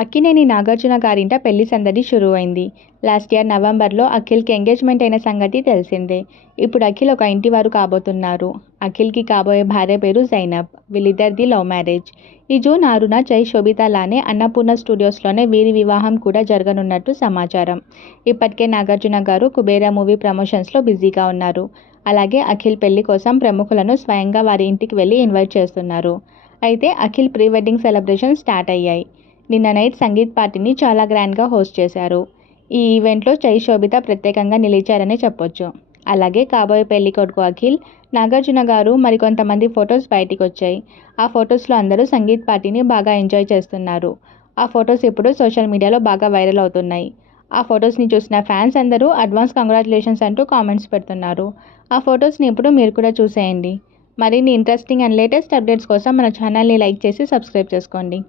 అక్కినేని నాగార్జున గారింట పెళ్ళి సందడి షురువైంది. Last year నవంబర్లో అఖిల్కి ఎంగేజ్మెంట్ అయిన సంగతి తెలిసిందే. ఇప్పుడు అఖిల్ ఒక ఇంటి వారు కాబోతున్నారు. అఖిల్కి కాబోయే భార్య పేరు జైనబ్. వీళ్ళిద్దరిది లవ్ మ్యారేజ్. ఈ జూన్ ఆరున జై శోభితలానే అన్నపూర్ణ స్టూడియోస్లోనే వీరి వివాహం కూడా జరగనున్నట్టు సమాచారం. ఇప్పటికే నాగార్జున గారు కుబేరా మూవీ ప్రమోషన్స్లో బిజీగా ఉన్నారు. అలాగే అఖిల్ పెళ్ళి కోసం ప్రముఖులను స్వయంగా వారి ఇంటికి వెళ్ళి ఇన్వైట్ చేస్తున్నారు. అయితే Akhil pre wedding celebration start అయ్యాయి. నిన్న నైట్ సంగీత్ పార్టీని చాలా గ్రాండ్గా హోస్ట్ చేశారు. ఈ ఈవెంట్లో జై శోభిత ప్రత్యేకంగా నిలిచారనే చెప్పొచ్చు. అలాగే కాబోయే పెళ్ళి కొడుకు అఖిల్ నాగార్జున గారు మరికొంతమంది ఫొటోస్ బయటికి వచ్చాయి ఆ ఫొటోస్లో అందరూ సంగీత్ పార్టీని బాగా ఎంజాయ్ చేస్తున్నారు. ఆ ఫొటోస్ ఇప్పుడు సోషల్ మీడియాలో బాగా వైరల్ అవుతున్నాయి. ఆ ఫొటోస్ని చూసిన ఫ్యాన్స్ అందరూ అడ్వాన్స్ కంగ్రాచులేషన్స్ అంటూ కామెంట్స్ పెడుతున్నారు. ఆ ఫొటోస్ని ఇప్పుడు మీరు కూడా చూసేయండి. మరిన్ని ఇంట్రెస్టింగ్ అండ్ లేటెస్ట్ అప్డేట్స్ కోసం మన ఛానల్ని లైక్ చేసి సబ్స్క్రైబ్ చేసుకోండి.